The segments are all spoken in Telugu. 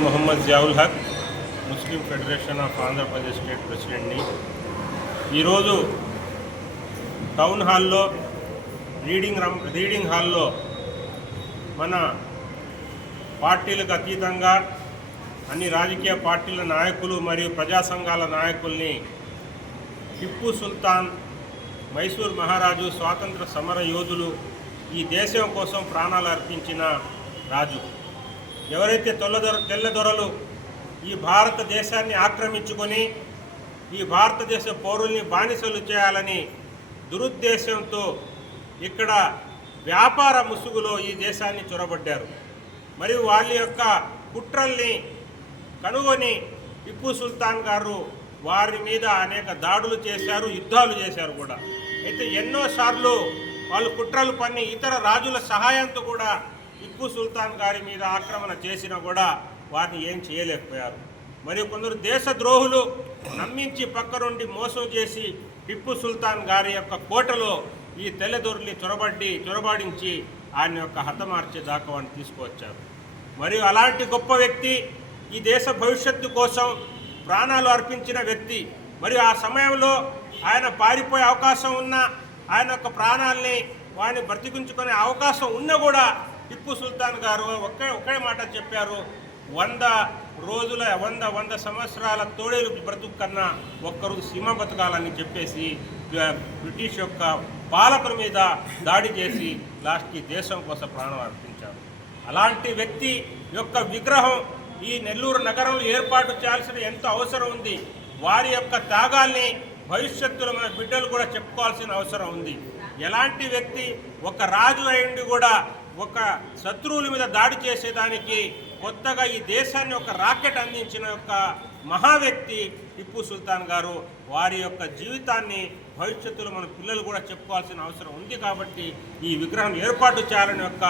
Mohammed Ziaul Haq Muslim Federation of Andhra Pradesh state ప్రెసిడెంట్ని ఈరోజు టౌన్ హాల్లో రీడింగ్ హాల్లో మన పార్టీలకు అతీతంగా అన్ని రాజకీయ పార్టీల నాయకులు మరియు ప్రజా సంఘాల నాయకుల్ని టిప్పు సుల్తాన్ మైసూర్ మహారాజు స్వాతంత్ర సమర యోధులు ఈ దేశం కోసం ప్రాణాలు అర్పించిన రాజు ఎవరైతే తెల్లదొరలు ఈ భారతదేశాన్ని ఆక్రమించుకొని ఈ భారతదేశ పౌరుల్ని బానిసలు చేయాలని దురుద్దేశంతో ఇక్కడ వ్యాపార ముసుగులో ఈ దేశాన్ని చొరబడ్డారు. మరియు వాళ్ళ యొక్క కుట్రల్ని కనుగొని టిప్పు సుల్తాన్ గారు వారి మీద అనేక దాడులు చేశారు, యుద్ధాలు చేశారు కూడా. అయితే ఎన్నోసార్లు వాళ్ళు కుట్రలు పన్ని ఇతర రాజుల సహాయంతో కూడా టిప్పు సుల్తాన్ గారి మీద ఆక్రమణ చేసినా కూడా వారిని ఏం చేయలేకపోయారు. మరియు కొందరు దేశద్రోహులు నమ్మించి పక్క నుండి మోసం చేసి టిప్పు సుల్తాన్ గారి యొక్క కోటలో ఈ తెల్లదొరల్ని చొరబాడించి ఆయన యొక్క హతమార్చే దాకా వాడిని తీసుకువచ్చారు. మరియు అలాంటి గొప్ప వ్యక్తి, ఈ దేశ భవిష్యత్తు కోసం ప్రాణాలు అర్పించిన వ్యక్తి. మరియు ఆ సమయంలో ఆయన పారిపోయే అవకాశం ఉన్నా, ఆయన యొక్క ప్రాణాలని వారిని బ్రతికించుకునే అవకాశం ఉన్నా కూడా టిప్పు సుల్తాన్ గారు ఒకే మాట చెప్పారు, 100 సంవత్సరాల తోడేలు బ్రతుకు కన్నా ఒక్కరు సీమ బతకాలని చెప్పేసి బ్రిటిష్ యొక్క పాలకుల మీద దాడి చేసి లాస్ట్కి దేశం కోసం ప్రాణం అర్పించారు. అలాంటి వ్యక్తి యొక్క విగ్రహం ఈ నెల్లూరు నగరంలో ఏర్పాటు చేయాల్సిన ఎంతో అవసరం ఉంది. వారి యొక్క త్యాగాల్ని భవిష్యత్తులో మన బిడ్డలు కూడా చెప్పుకోవాల్సిన అవసరం ఉంది. ఎలాంటి వ్యక్తి ఒక రాజు అయ్యుండి కూడా ఒక శత్రువుల మీద దాడి చేసేదానికి కొత్తగా ఈ దేశాన్ని ఒక రాకెట్ అందించిన యొక్క మహా వ్యక్తి టిప్పు సుల్తాన్ గారు. వారి యొక్క జీవితాన్ని భవిష్యత్తులో మన పిల్లలు కూడా చెప్పుకోవాల్సిన అవసరం ఉంది. కాబట్టి ఈ విగ్రహం ఏర్పాటు చేయాలనే యొక్క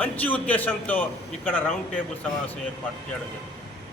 మంచి ఉద్దేశంతో ఇక్కడ రౌండ్ టేబుల్ సమావేశం ఏర్పాటు చేయడం జరిగింది.